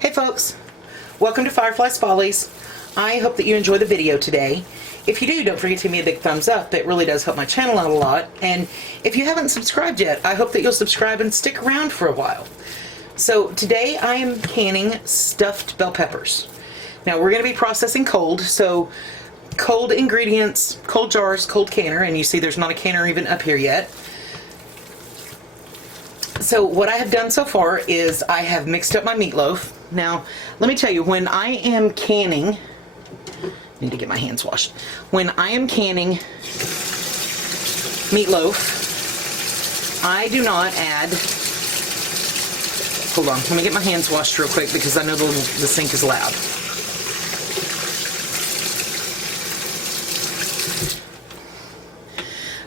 Hey folks, welcome to Fyreflye's Follies. I hope that you enjoy the video today. If you do, don't forget to give me a big thumbs up. It really does help my channel out a lot. And if you haven't subscribed yet, I hope that you'll subscribe and stick around for a while. So today I am canning stuffed bell peppers. Now we're going to be processing cold, so cold ingredients, cold jars, cold canner, and you see there's not a canner even up here yet. So what I have done so far is I have mixed up my meatloaf. Now, let me tell you, when I am canning, I need to get my hands washed. When I am canning meatloaf, I do not add, hold on, let me get my hands washed real quick because I know the sink is loud.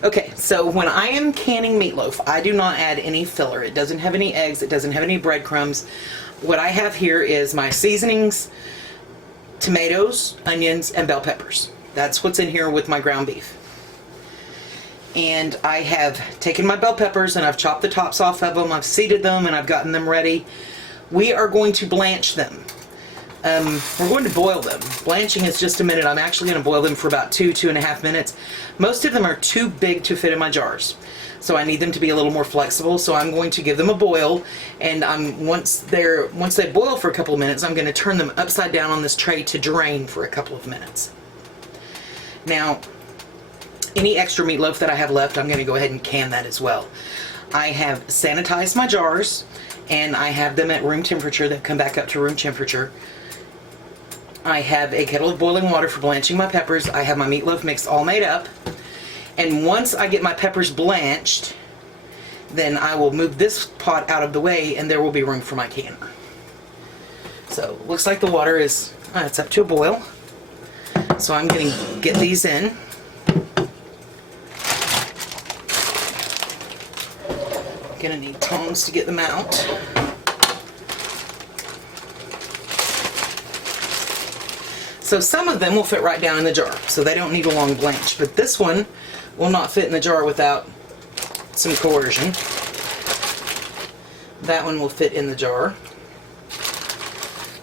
Okay, so when I am canning meatloaf, I do not add any filler. It doesn't have any eggs, it doesn't have any breadcrumbs. What I have here is my seasonings, tomatoes, onions, and bell peppers. That's what's in here with my ground beef. And I have taken my bell peppers and I've chopped the tops off of them, I've seeded them, and I've gotten them ready. We are going to blanch them. We're going to boil them. Blanching is just a minute. I'm actually going to boil them for about 2.5 minutes. Most of them are too big to fit in my jars, so I need them to be a little more flexible. So I'm going to give them a boil, and once they boil for a couple of minutes, I'm going to turn them upside down on this tray to drain for a couple of minutes. Now, any extra meatloaf that I have left, I'm going to go ahead and can that as well. I have sanitized my jars, and I have them at room temperature. They've come back up to room temperature. I have a kettle of boiling water for blanching my peppers. I have my meatloaf mix all made up. And once I get my peppers blanched, then I will move this pot out of the way and there will be room for my canner. So, looks like the water is, it's up to a boil. So I'm going to get these in. Gonna need tongs to get them out. So some of them will fit right down in the jar, so they don't need a long blanch, but this one will not fit in the jar without some coercion. That one will fit in the jar.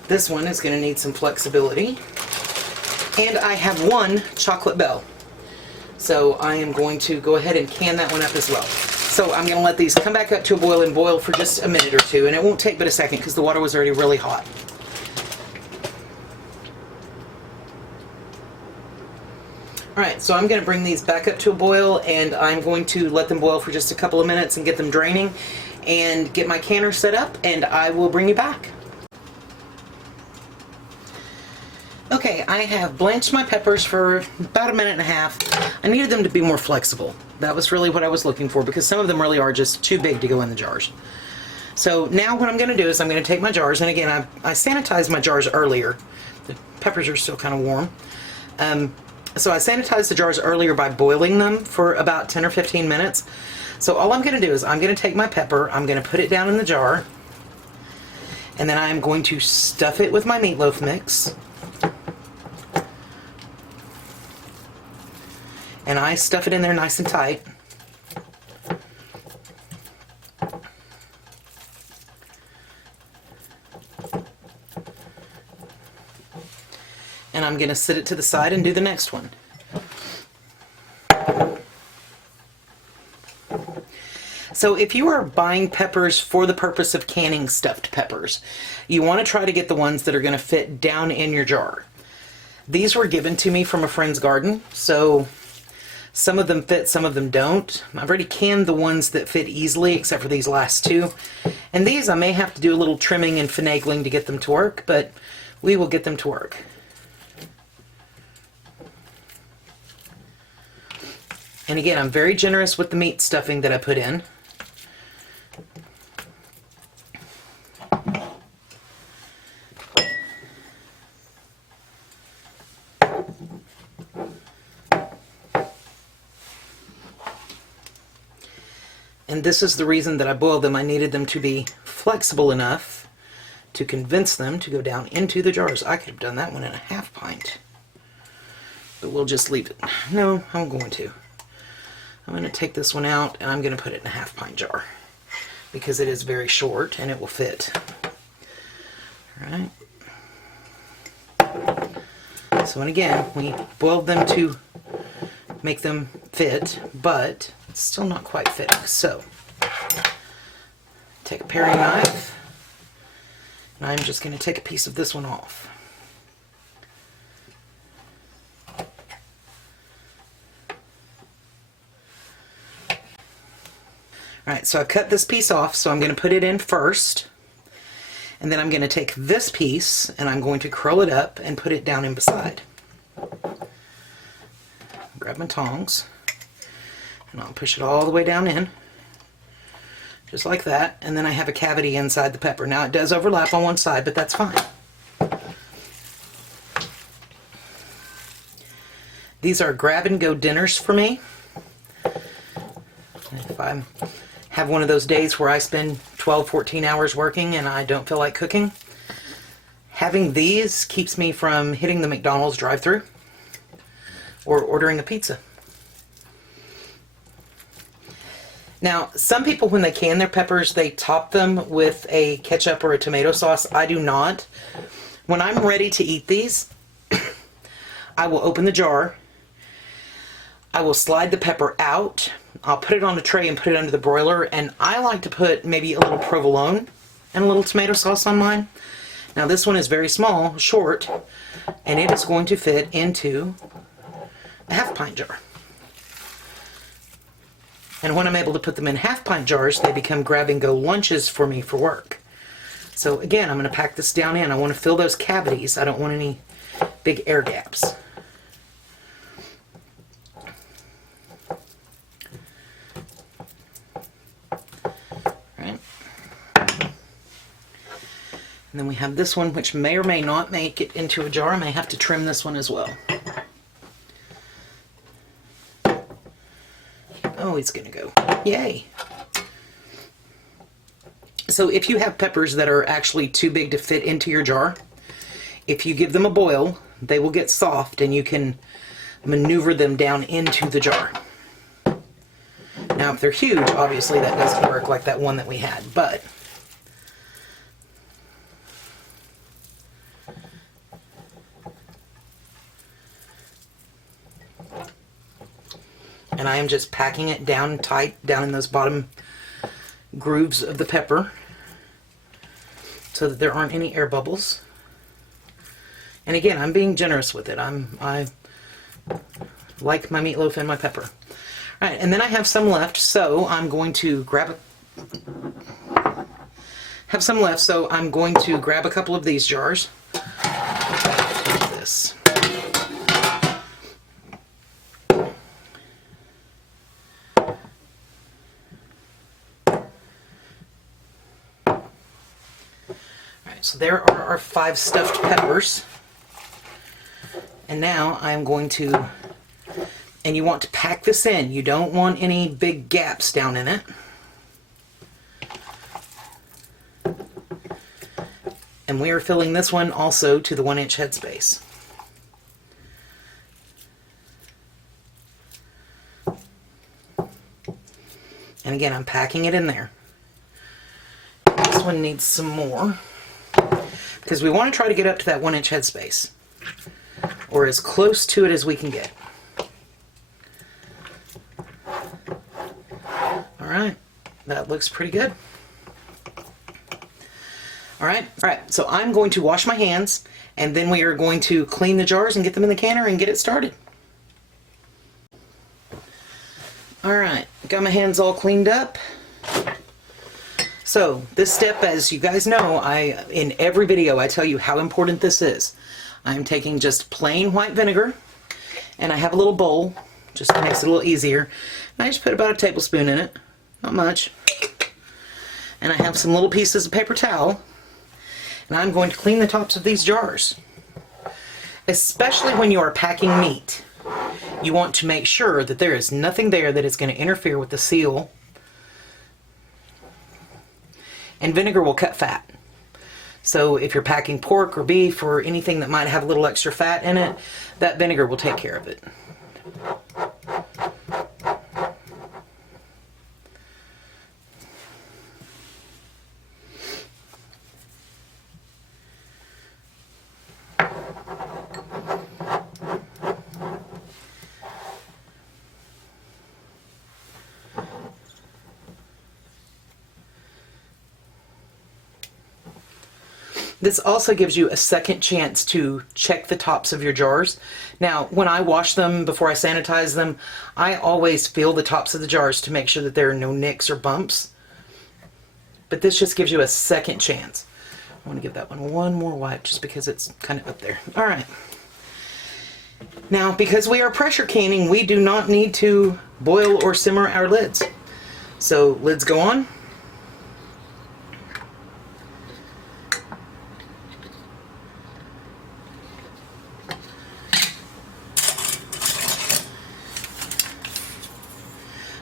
This one is going to need some flexibility. And I have one chocolate bell, so I am going to go ahead and can that one up as well. So I'm going to let these come back up to a boil and boil for just a minute or two, and it won't take but a second because the water was already really hot. Alright, so I'm going to bring these back up to a boil, and I'm going to let them boil for just a couple of minutes and get them draining and get my canner set up, and I will bring you back. Okay, I have blanched my peppers for about 1.5 minutes. I needed them to be more flexible. That was really what I was looking for because some of them really are just too big to go in the jars. So now what I'm going to do is I'm going to take my jars, and again I sanitized my jars earlier. The peppers are still kind of warm. So I sanitized the jars earlier by boiling them for about 10 or 15 minutes. So all I'm going to do is I'm going to take my pepper, I'm going to put it down in the jar, and then I'm going to stuff it with my meatloaf mix. And I stuff it in there nice and tight. And I'm going to sit it to the side and do the next one. So if you are buying peppers for the purpose of canning stuffed peppers, you want to try to get the ones that are going to fit down in your jar. These were given to me from a friend's garden, so some of them fit, some of them don't. I've already canned the ones that fit easily, except for these last two. And these I may have to do a little trimming and finagling to get them to work, but we will get them to work. And again, I'm very generous with the meat stuffing that I put in. And this is the reason that I boiled them. I needed them to be flexible enough to convince them to go down into the jars. I could have done that one in a 1/2 pint. But we'll just leave it. No, I'm going to. I'm going to take this one out and I'm going to put it in a 1/2 pint jar because it is very short and it will fit Alright. So, and again, we boiled them to make them fit, but it's still not quite fitting. So, take a paring knife, and I'm just going to take a piece of this one off. Alright, so I cut this piece off, so I'm going to put it in first, and then I'm going to take this piece and I'm going to curl it up and put it down in beside. Grab my tongs and I'll push it all the way down in, just like that, and then I have a cavity inside the pepper. Now it does overlap on one side, but that's fine. These are grab and go dinners for me. If I have one of those days where I spend 12-14 hours working and I don't feel like cooking, having these keeps me from hitting the McDonald's drive-thru or ordering a pizza. Now, some people, when they can their peppers, they top them with a ketchup or a tomato sauce. I do not. When I'm ready to eat these, I will open the jar, I will slide the pepper out, I'll put it on a tray and put it under the broiler, and I like to put maybe a little provolone and a little tomato sauce on mine. Now this one is very small, short, and it is going to fit into a half-pint jar. And when I'm able to put them in half-pint jars, they become grab-and-go lunches for me for work. So again, I'm going to pack this down in. I want to fill those cavities. I don't want any big air gaps. And then we have this one, which may or may not make it into a jar. I may have to trim this one as well. Oh, it's going to go. Yay! So if you have peppers that are actually too big to fit into your jar, if you give them a boil, they will get soft and you can maneuver them down into the jar. Now, if they're huge, obviously that doesn't work like that one that we had, but and I am just packing it down tight, down in those bottom grooves of the pepper so that there aren't any air bubbles. And again, I'm being generous with it. I like my meatloaf and my pepper. Alright, and then I have some left, so I'm going to grab a couple of these jars. Like this. So there are our 5 stuffed peppers. And now I'm going to, and you want to pack this in. You don't want any big gaps down in it. And we are filling this one also to the 1-inch headspace. And again, I'm packing it in there. This one needs some more, because we want to try to get up to that 1-inch headspace, or as close to it as we can get. Alright, that looks pretty good. Alright, so I'm going to wash my hands, and then we are going to clean the jars and get them in the canner and get it started. Alright, got my hands all cleaned up. So this step, as you guys know, in every video I tell you how important this is. I'm taking just plain white vinegar, and I have a little bowl, just makes it a little easier. And I just put about a tablespoon in it, not much. And I have some little pieces of paper towel, and I'm going to clean the tops of these jars. Especially when you are packing meat, you want to make sure that there is nothing there that is going to interfere with the seal. And vinegar will cut fat. So if you're packing pork or beef or anything that might have a little extra fat in it, that vinegar will take care of it. This also gives you a second chance to check the tops of your jars. Now, when I wash them before I sanitize them, I always feel the tops of the jars to make sure that there are no nicks or bumps. But this just gives you a second chance. I want to give that one more wipe just because it's kind of up there. All right. Now, because we are pressure canning, we do not need to boil or simmer our lids. So lids go on.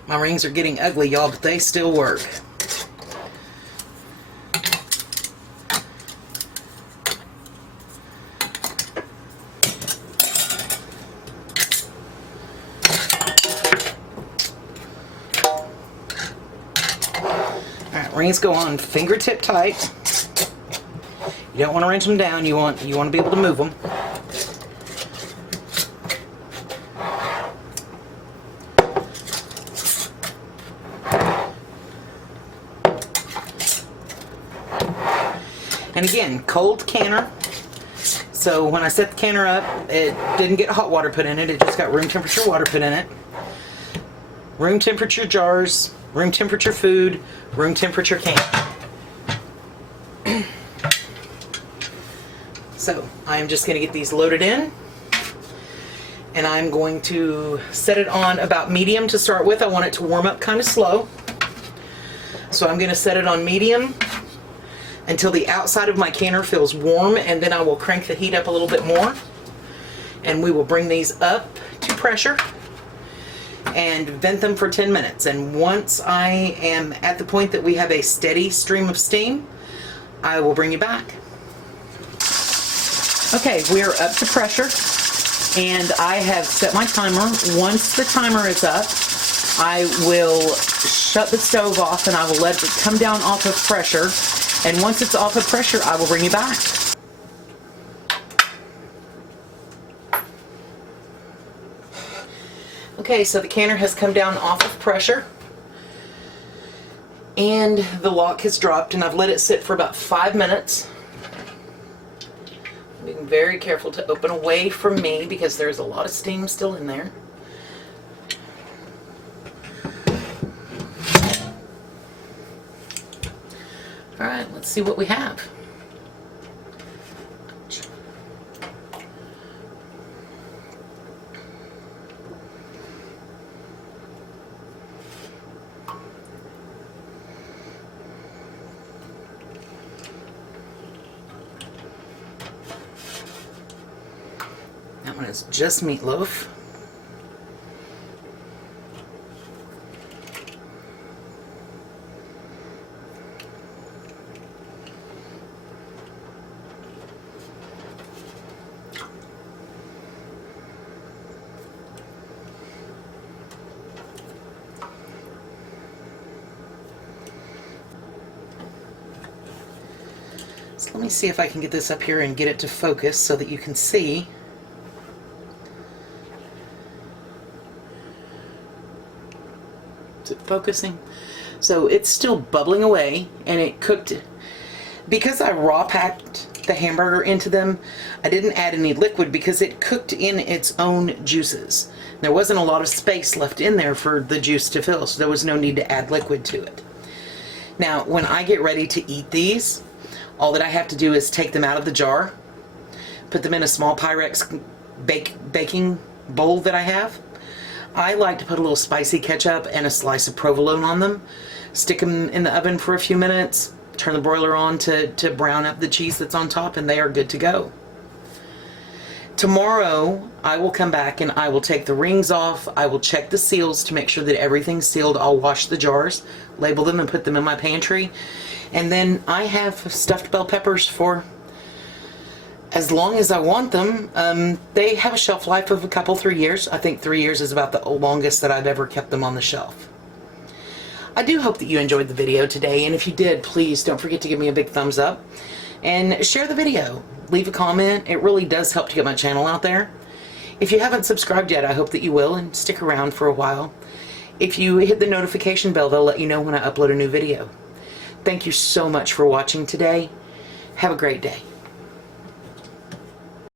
My rings are getting ugly, y'all, but they still work. Alright, rings go on fingertip tight. You don't want to wrench them down, you want to be able to move them. And again, cold canner. So when I set the canner up, it didn't get hot water put in it. It just got room temperature water put in it. Room temperature jars, room temperature food, room temperature can. So I'm just going to get these loaded in. And I'm going to set it on about medium to start with. I want it to warm up kind of slow. So I'm going to set it on medium until the outside of my canner feels warm, and then I will crank the heat up a little bit more, and we will bring these up to pressure and vent them for 10 minutes. And once I am at the point that we have a steady stream of steam, I will bring you back. Okay, we are up to pressure, and I have set my timer. Once the timer is up, I will shut the stove off and I will let it come down off of pressure. And once it's off of pressure, I will bring you back. Okay, so the canner has come down off of pressure. And the lock has dropped, and I've let it sit for about 5 minutes. I'm being very careful to open away from me because there's a lot of steam still in there. Alright, let's see what we have. That one is just meatloaf. So let me see if I can get this up here and get it to focus so that you can see. Is it focusing? So it's still bubbling away, and it cooked. Because I raw packed the hamburger into them, I didn't add any liquid because it cooked in its own juices. There wasn't a lot of space left in there for the juice to fill, so there was no need to add liquid to it. Now, when I get ready to eat these, all that I have to do is take them out of the jar, put them in a small Pyrex baking bowl that I have. I like to put a little spicy ketchup and a slice of provolone on them, stick them in the oven for a few minutes, turn the broiler on to brown up the cheese that's on top, and they are good to go. Tomorrow, I will come back and I will take the rings off. I will check the seals to make sure that everything's sealed. I'll wash the jars, label them, and put them in my pantry. And then I have stuffed bell peppers for as long as I want them. They have a shelf life of a couple, 3 years. I think 3 years is about the longest that I've ever kept them on the shelf. I do hope that you enjoyed the video today, and if you did, please don't forget to give me a big thumbs up and share the video. Leave a comment. It really does help to get my channel out there. If you haven't subscribed yet, I hope that you will, and stick around for a while. If you hit the notification bell, they'll let you know when I upload a new video. Thank you so much for watching today. Have a great day.